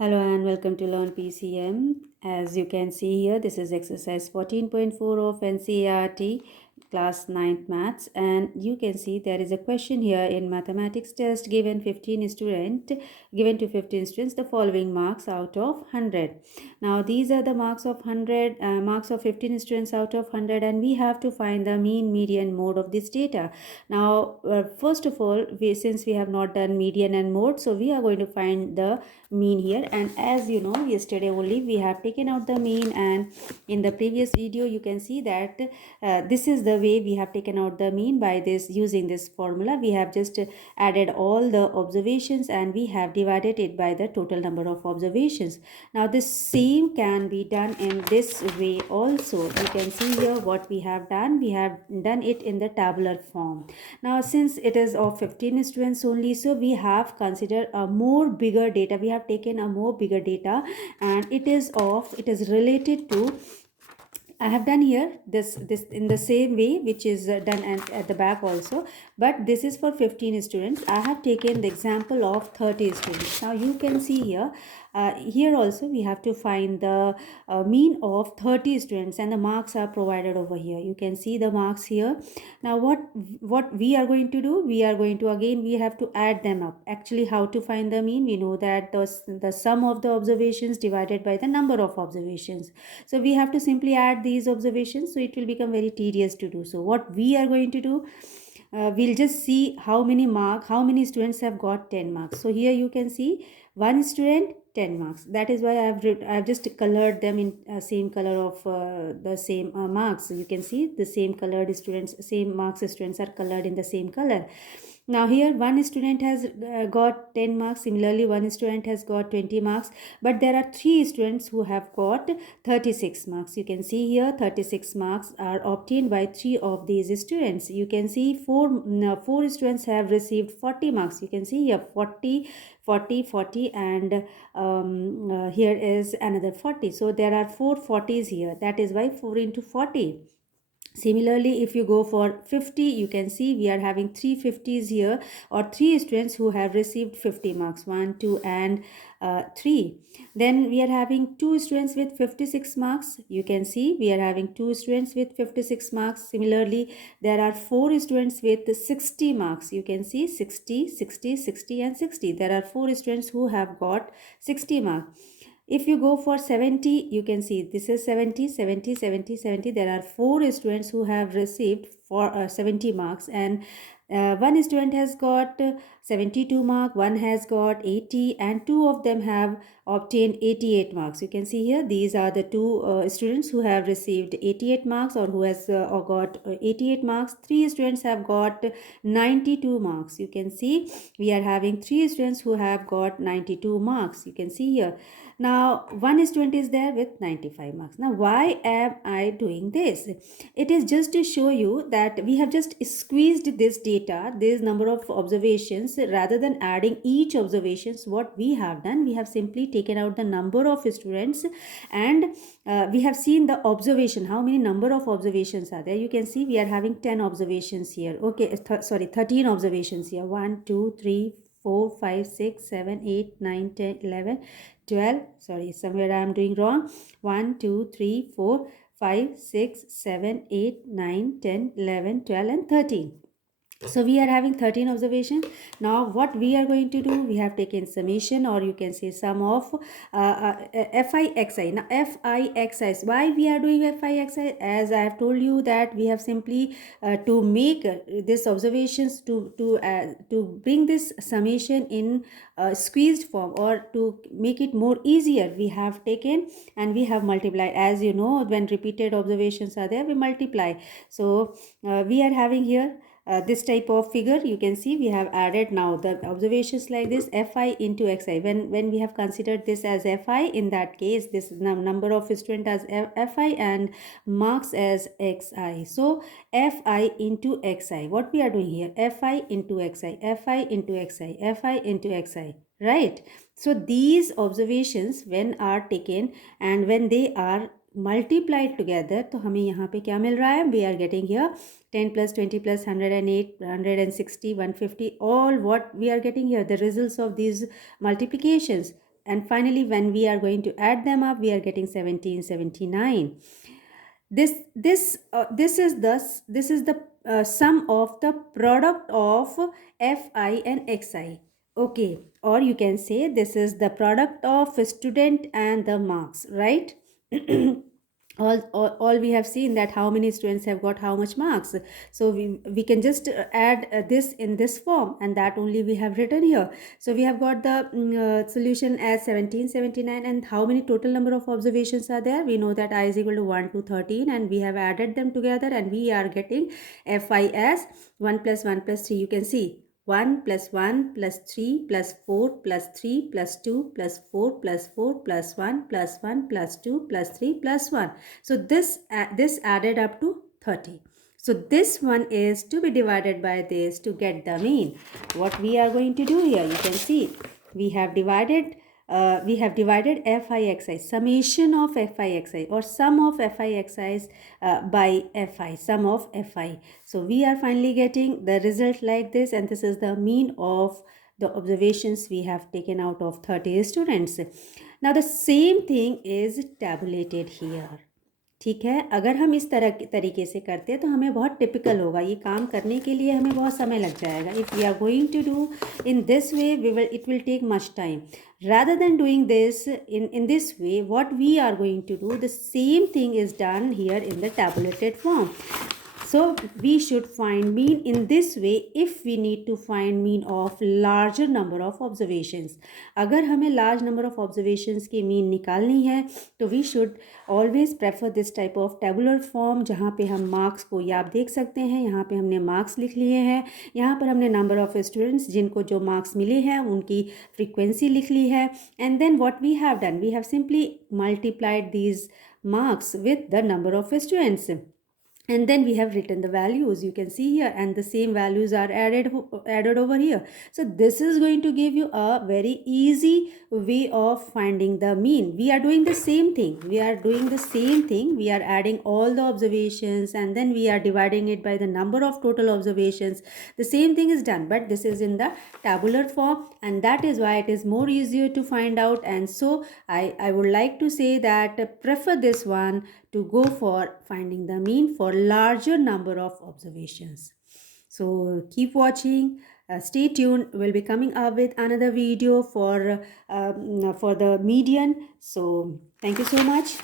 Hello and welcome to Learn PCM. As you can see here, this is exercise 14.4 of NCERT class 9th maths, and you can see there is a question here in mathematics test given to 15 students the following marks out of 100. Now these are the marks of 100 marks of 15 students out of 100, and we have to find the mean, median, mode of this data. Now first of all, since we have not done median and mode, so we are going to find the mean here. And as you know, yesterday only we have taken out the mean, and in the previous video you can see that this is the way we have taken out the mean. By this, using this formula, we have just added all the observations and we have divided it by the total number of observations. Now the same can be done in this way also. You can see here what we have done. We have done it in the tabular form. Now since it is of 15 students only, so we have considered a more bigger data. We have taken a more bigger data, and it is related to, I have done here this in the same way which is done at the back also, but this is for 15 students. I have taken the example of 30 students. Now you can see here, here also we have to find the mean of 30 students, and the marks are provided over here. You can see the marks here. Now what we are going to do, we are going to, again, we have to add them up. Actually, how to find the mean? We know that the sum of the observations divided by the number of observations. So we have to simply add these observations, so it will become very tedious to do. So what we are going to do, we'll just see how many students have got 10 marks. So here you can see one student 10 marks. That is why I've just colored them in same color of the same marks. You can see the same colored students, same marks students are colored in the same color. Now here one student has got 10 marks. Similarly, one student has got 20 marks. But there are three students who have got 36 marks. You can see here 36 marks are obtained by three of these students. You can see four students have received 40 marks. You can see here 40, 40, 40, and here is another 40. So there are 4 40s here. That is why 4 into 40. Similarly, if you go for 50, you can see we are having 3 50s here, or 3 students who have received 50 marks, 1, 2, and 3. Then we are having 2 students with 56 marks. You can see we are having 2 students with 56 marks. Similarly, there are 4 students with 60 marks. You can see 60, 60, 60, and 60. There are 4 students who have got 60 marks. If you go for 70, you can see this is 70, 70, 70, 70. There are 4 students who have received 70 marks, and one student has got 72 mark, one has got 80, and 2 of them have obtained 88 marks. You can see here these are the 2 students who have received 88 marks, or who has got 88 marks. 3 students have got 92 marks. You can see we are having 3 students who have got 92 marks. You can see here. Now one student is there with 95 marks. Now why am I doing this? It is just to show you that we have just squeezed this data, this number of observations. Rather than adding each observations, what we have done, we have simply taken out the number of students, and we have seen the observation, how many number of observations are there. You can see we are having 10 observations here. Okay, sorry, 13 observations here. 1, 2, 3, 4, 5, 6, 7, 8, 9, 10, 11, 12. Sorry, somewhere I am doing wrong. 1, 2, 3, 4, 5, 6, 7, 8, 9, 10, 11, 12, and 13. So we are having 13 observations. Now what we are going to do, we have taken summation, or you can say sum of FIXI. Now FIXI, why we are doing FIXI? As I have told you that we have simply to make this observations, to bring this summation in squeezed form, or to make it more easier, we have taken and we have multiplied. As you know, when repeated observations are there, we multiply. So we are having here this type of figure. You can see we have added now the observations like this, fi into xi. When we have considered this as fi, in that case this number of student as fi and marks as xi. So fi into xi, what we are doing here, fi into xi, fi into xi, fi into xi, right? So these observations when are taken and when they are multiplied together, तो हमें यहाँ पे क्या मिल रहा है? We are getting here 10 plus 20 plus 108, 160, 150, all what we are getting here, the results of these multiplications. and finally when we are going to add them up, we are getting 1779. This is the sum of the product of fi and xi. Okay, or you can say this is the product of student and the marks, right? All we have seen that how many students have got how much marks, so we can just add this in this form, and that only we have written here. So we have got the solution as 1779, and how many total number of observations are there? We know that I is equal to 1 to 13, and we have added them together, and we are getting fi as 1 plus 1 plus 3. You can see 1 plus 1 plus 3 plus 4 plus 3 plus 2 plus 4 plus 4 plus 1 plus 1 plus 2 plus 3 plus 1. So this added up to 30. So this one is to be divided by this to get the mean. What we are going to do here, you can see we have divided FIXI, summation of FIXI, or sum of FIXIs by FI, sum of FI. So we are finally getting the result like this, and this is the mean of the observations we have taken out of 30 students. Now the same thing is tabulated here. ठीक है, अगर हम इस तरीके से करते हैं तो हमें बहुत टिपिकल होगा, ये काम करने के लिए हमें बहुत समय लग जाएगा. If we are going to do in this way it will take much time. Rather than doing this in this way, what we are going to do, the same thing is done here in the tabulated form. So we should find mean in this way if we need to find mean of larger number of observations. अगर हमें large number of observations की mean निकालनी है तो we should always prefer this type of tabular form, जहाँ पे हम marks को, ये आप देख सकते हैं, यहाँ पे हमने marks लिख लिए हैं, यहाँ पर हमने number of students जिनको जो marks मिले हैं उनकी frequency लिख ली है, and then what we have done, we have simply multiplied these marks with the number of students. And then we have written the values, you can see here, and the same values are added over here. So this is going to give you a very easy way of finding the mean. We are doing the same thing, we are adding all the observations, and then we are dividing it by the number of total observations. The same thing is done, but this is in the tabular form, and that is why it is more easier to find out. And so I would like to say that prefer this one to go for finding the mean for larger number of observations. So keep watching, stay tuned. We'll be coming up with another video for the median. So thank you so much.